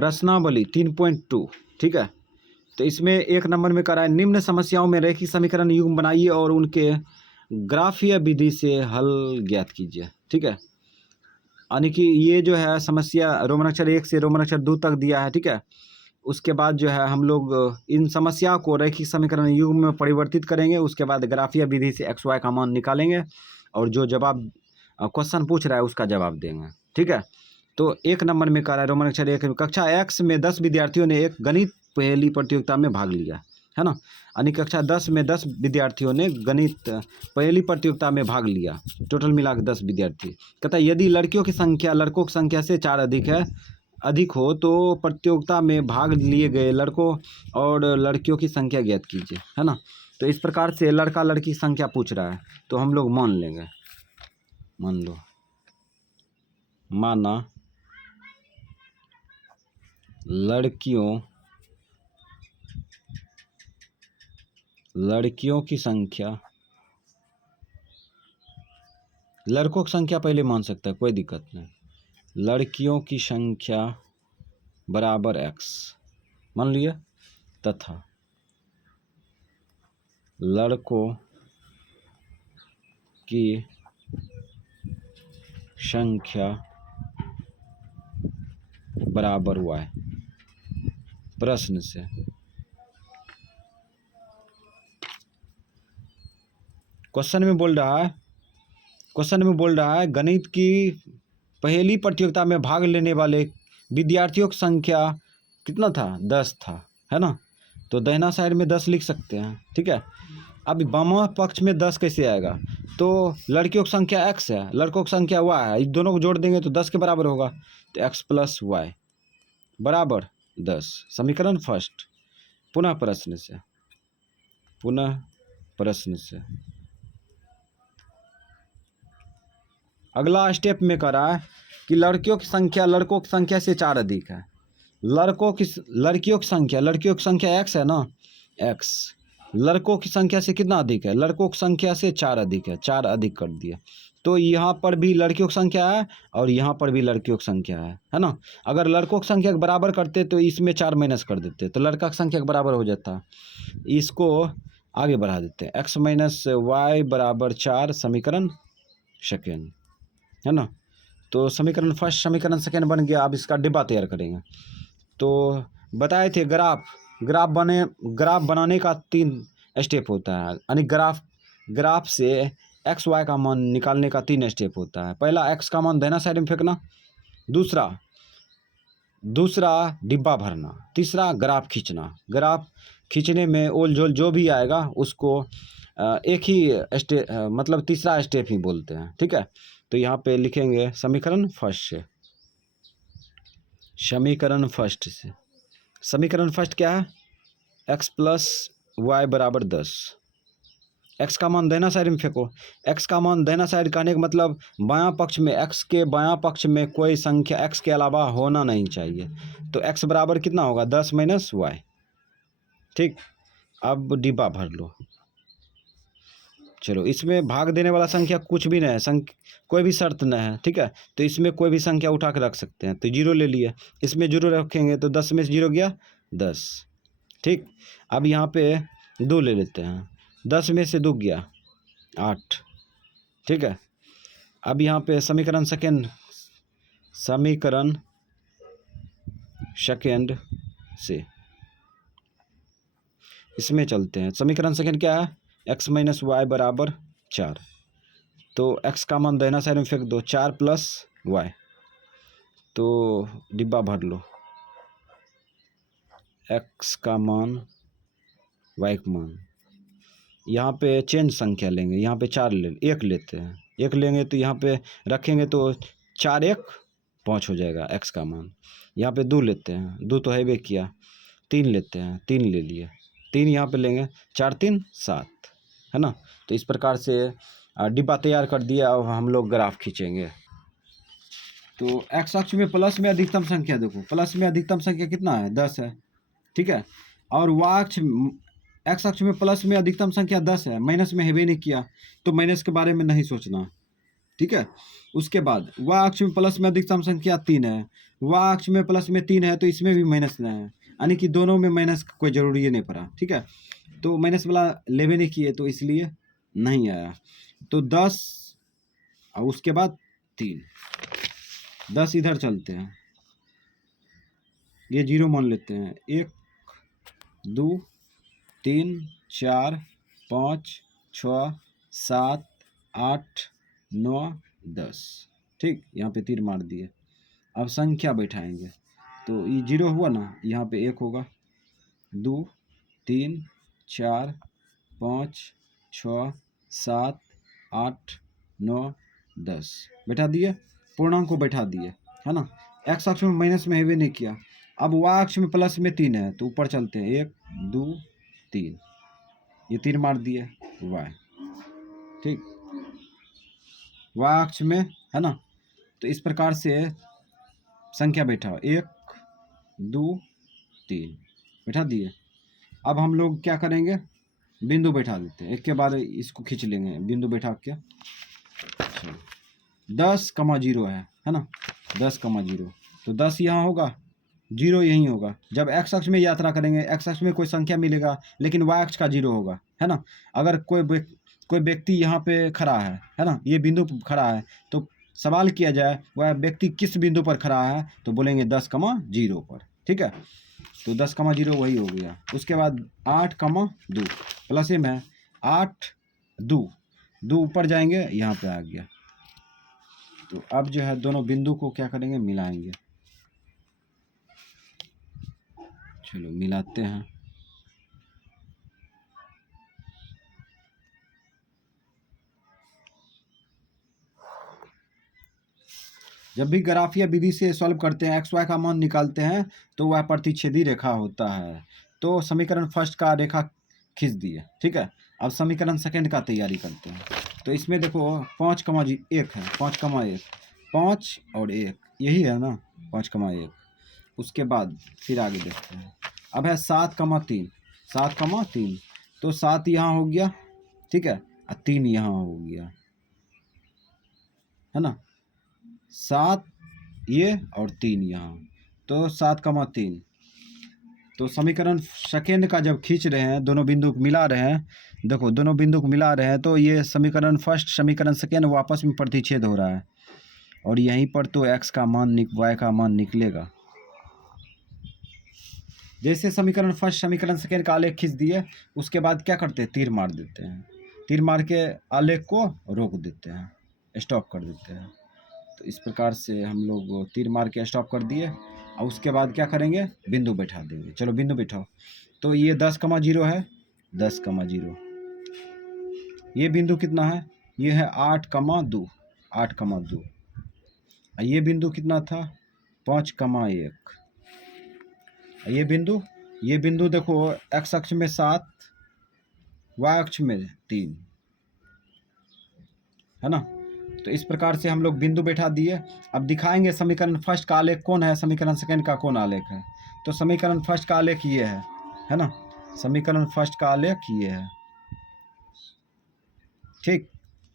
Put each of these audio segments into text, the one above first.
प्रश्नावली 3.2, ठीक है। तो इसमें 1 नंबर में करा है, निम्न समस्याओं में रैखिक समीकरण युग्म बनाइए और उनके ग्राफीय विधि से हल ज्ञात कीजिए, ठीक है। यानी कि ये जो है समस्या रोमन अक्षर 1 से रोमन अक्षर 2 तक दिया है, ठीक है। उसके बाद जो है हम लोग इन समस्या को रैखिक समीकरण युग्म में परिवर्तित करेंगे। उसके बाद ग्राफीय विधि से एक्स वाई का मान निकालेंगे और जो जवाब क्वेश्चन पूछ रहा है उसका जवाब देंगे, ठीक है। तो 1 नंबर में कह रहा है रोमन अक्षर 1, कक्षा एक्स में 10 विद्यार्थियों ने एक गणित पहेली प्रतियोगिता में भाग लिया, है ना। यानी कक्षा 10 में 10 विद्यार्थियों ने गणित पहेली प्रतियोगिता में भाग लिया, टोटल मिला के 10 विद्यार्थी। कहता है यदि लड़कियों की संख्या लड़कों की संख्या से 4 अधिक हो तो प्रतियोगिता में भाग लिए गए लड़कों और लड़कियों की संख्या ज्ञात कीजिए, है ना। तो इस प्रकार से लड़का लड़की की संख्या पूछ रहा है, तो हम लोग मान लेंगे। मान लो, माना लड़कियों की संख्या, लड़कों की संख्या पहले मान सकता है, कोई दिक्कत नहीं। लड़कियों की संख्या बराबर x मान लिया, तथा लड़कों की संख्या बराबर y। प्रश्न से क्वेश्चन में बोल रहा है गणित की पहेली प्रतियोगिता में भाग लेने वाले विद्यार्थियों की संख्या कितना था, 10 था, है ना। तो दाहिना साइड में 10 लिख सकते हैं, ठीक है। अब बामा पक्ष में 10 कैसे आएगा, तो लड़कियों की संख्या x है, लड़कों की संख्या y है, इन दोनों को जोड़ देंगे तो 10 के बराबर होगा। तो x प्लस वाई बराबर 10, समीकरण फर्स्ट। पुनः प्रश्न से अगला स्टेप में करा है कि लड़कियों की संख्या लड़कों की संख्या से 4 अधिक है। लड़कियों की संख्या x है ना, x लड़कों की संख्या से कितना अधिक है, लड़कों की संख्या से 4 अधिक है, 4 अधिक कर दिया। तो यहाँ पर भी लड़कियों की संख्या है और यहाँ पर भी लड़कियों की संख्या है ना। अगर लड़कों की संख्या के बराबर करते तो इसमें 4 माइनस कर देते तो लड़का की संख्या के बराबर हो जाता। इसको आगे बढ़ा देते हैं, x माइनस वाई बराबर 4, समीकरण सेकेंड, है ना। तो समीकरण फर्स्ट समीकरण सेकेंड बन गया। अब इसका डिब्बा तैयार करेंगे। तो बताए थे ग्राफ बनाने का 3 स्टेप होता है, यानी ग्राफ से एक्स वाई का मान निकालने का 3 स्टेप होता है। पहला एक्स का मान दाहिना साइड में फेंकना, दूसरा डिब्बा भरना, तीसरा ग्राफ खींचने में ओल झोल जो भी आएगा उसको एक ही मतलब तीसरा स्टेप ही बोलते हैं, ठीक है। तो यहाँ पे लिखेंगे समीकरण फर्स्ट क्या है, x प्लस वाई बराबर 10। x का मान दाहिना साइड में फेंको। x का मान दाहिना साइड कहने का मतलब बायां पक्ष में, x के बायां पक्ष में कोई संख्या x के अलावा होना नहीं चाहिए। तो x बराबर कितना होगा, 10 माइनस वाई, ठीक। अब डिब्बा भर लो। चलो, इसमें भाग देने वाला संख्या कुछ भी नहीं है, कोई भी शर्त नहीं है, ठीक है। तो इसमें कोई भी संख्या उठा के रख सकते हैं। तो 0 ले लिए, इसमें 0 रखेंगे तो 10 में से 0 गया 10, ठीक। अब यहाँ पे 2 ले लेते हैं, 10 में से 2 गया 8, ठीक है। अब यहाँ पे समीकरण सेकेंड से इसमें चलते हैं। समीकरण सेकेंड क्या है, x माइनस वाई बराबर 4। तो x का मान दाहिना साइड में फेंक दो, 4 प्लस वाई। तो डिब्बा भर लो, x का मान y का मान। यहाँ पे चेंज संख्या लेंगे, यहाँ पे 1 लेते हैं, 1 लेंगे तो यहाँ पे रखेंगे तो 4 1 5 हो जाएगा x का मान। यहाँ पे 2 लेते हैं, 2 तो है वे किया, 3 लेते हैं, 3 ले लिए, 3 यहाँ पे लेंगे, 4 3 7, है ना। तो इस प्रकार से डिब्बा तैयार कर दिया। अब हम लोग ग्राफ खींचेंगे। तो x अक्ष में प्लस में अधिकतम संख्या देखो, प्लस में अधिकतम संख्या कितना है, 10 है, ठीक है। और x अक्ष में प्लस में अधिकतम संख्या 10 है, माइनस में है नहीं किया तो माइनस के बारे में नहीं सोचना, ठीक है। उसके बाद y अक्ष में प्लस में अधिकतम संख्या 3 है y अक्ष में प्लस में 3 है तो इसमें भी माइनस ना है, यानी कि दोनों में माइनस का कोई ज़रूरी नहीं पड़ा, ठीक है। तो माइनस वाला लेवे नहीं किए तो इसलिए नहीं आया। तो 10 और उसके बाद 3, 10 इधर चलते हैं, ये 0 मान लेते हैं। 1 2 3 4 5 6 7 8 9 10, ठीक। यहाँ पे तीर मार दिए। अब संख्या बैठाएंगे तो ये 0 हुआ ना, यहाँ पे 1 होगा, 2 3 4 5 6 7 8 9 10 बैठा दिए, पूर्णांक को बैठा दिए, है ना। एक्स अक्ष में माइनस में हेवे नहीं किया। अब वाई अक्ष में प्लस में 3 है तो ऊपर चलते हैं, 1 2 3, ये 3 मार दिए वाई, ठीक। वाई अक्ष में है ना, तो इस प्रकार से संख्या बैठा 1 2 3 बैठा दिए। अब हम लोग क्या करेंगे, बिंदु बैठा देते हैं, एक के बाद इसको खींच लेंगे, बिंदु बैठा के। 10,0 है ना, 10,0 तो 10 यहाँ होगा, 0 यहीं होगा। जब एक्स अक्ष में यात्रा करेंगे, एक्स अक्ष में कोई संख्या मिलेगा लेकिन वाई अक्ष का 0 होगा, है ना। अगर कोई व्यक्ति यहाँ पे खड़ा है ना, ये बिंदु पर खड़ा है, तो सवाल किया जाए वह व्यक्ति किस बिंदु पर खड़ा है, तो बोलेंगे 10,0 पर, ठीक है। तो 10,0 वही हो गया। उसके बाद 8,2 प्लस में है, 8 2 ऊपर जाएंगे, यहाँ पे आ गया। तो अब जो है दोनों बिंदु को क्या करेंगे, मिलाएंगे। चलो मिलाते हैं। जब भी ग्राफिया विधि से सॉल्व करते हैं, एक्स वाई का मान निकालते हैं, तो वह प्रतिच्छेदी रेखा होता है। तो समीकरण फर्स्ट का रेखा खींच दिए, ठीक है। अब समीकरण सेकंड का तैयारी करते हैं। तो इसमें देखो 5,1 है, 5,1 5 और 1 यही है ना, 5,1। उसके बाद फिर आगे देखते हैं। अब है 7,3 7,3, तो 7 यहाँ हो गया, ठीक है, और 3 यहाँ हो गया, है ना। 7 ये और 3 यहाँ, तो 7,3। तो समीकरण सेकेंड का जब खींच रहे हैं, दोनों बिंदु को मिला रहे हैं, देखो दोनों बिंदु को मिला रहे हैं, तो ये समीकरण फर्स्ट समीकरण सेकेंड वापस में प्रतिच्छेद हो रहा है, और यहीं पर तो x का मान y का मान निकलेगा। जैसे समीकरण फर्स्ट समीकरण सेकेंड का आलेख खींच दिए, उसके बाद क्या करते हैं, तीर मार देते हैं, तीर मार के आलेख को रोक देते हैं, स्टॉप कर देते हैं। तो इस प्रकार से हम लोग तीर मार के स्टॉप कर दिए, और उसके बाद क्या करेंगे, बिंदु बैठा देंगे। चलो बिंदु बैठाओ। तो ये 10,0 है, 10,0। ये बिंदु कितना है, ये है 8,2 8,2। ये बिंदु कितना था, 5,1। ये बिंदु देखो, एक्स अक्ष में 7, वाई अक्ष में 3, है ना। तो इस प्रकार से हम लोग बिंदु बैठा दिए। अब दिखाएंगे समीकरण फर्स्ट का आलेख कौन है, समीकरण सेकंड का कौन आलेख है। तो समीकरण फर्स्ट का आलेख ये है ना, समीकरण फर्स्ट का आलेख ये है, ठीक।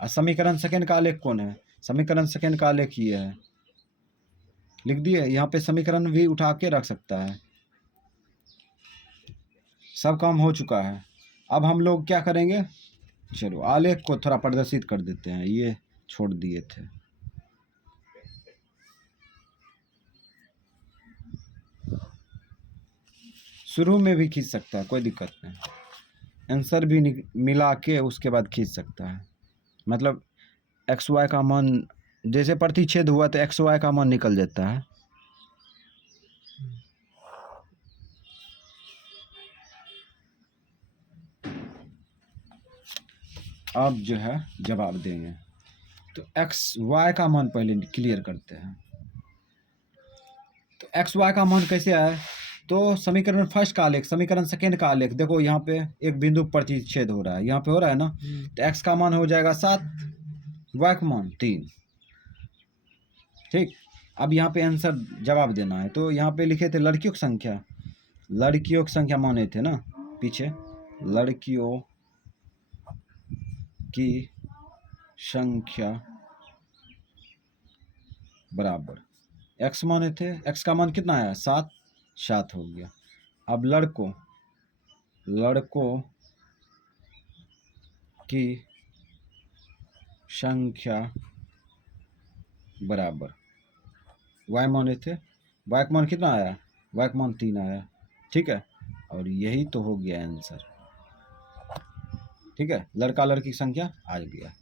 और समीकरण सेकंड का आलेख कौन है, समीकरण सेकंड का आलेख ये है, लिख दिए। यहाँ पे समीकरण भी उठा के रख सकता है। सब काम हो चुका है। अब हम लोग क्या करेंगे, चलो आलेख को थोड़ा प्रदर्शित कर देते हैं, ये छोड़ दिए थे। शुरू में भी खींच सकता है, कोई दिक्कत नहीं, आंसर भी मिला के उसके बाद खींच सकता है। मतलब एक्स वाई का मान जैसे प्रतिच्छेद हुआ तो एक्स वाई का मान निकल जाता है। अब जो है जवाब देंगे। तो एक्स वाई का मान पहले क्लियर करते हैं। तो एक्स वाई का मान कैसे आया, तो समीकरण फर्स्ट का आलेख, समीकरण सेकेंड का आलेख, देखो यहाँ पे एक बिंदु प्रतिच्छेद हो रहा है, यहाँ पे हो रहा है ना। तो एक्स का मान हो जाएगा 7, वाई का मान 3, ठीक। अब यहाँ पे आंसर जवाब देना है। तो यहाँ पे लिखे थे लड़कियों की संख्या माने थे ना पीछे, लड़कियों की संख्या बराबर एक्स माने थे, एक्स का मान कितना आया 7, 7 हो गया। अब लड़कों की संख्या बराबर वाई माने थे, वाई का मान कितना आया, वाई का मान 3 आया, ठीक है। और यही तो हो गया आंसर, ठीक है, लड़का लड़की की संख्या आ गया।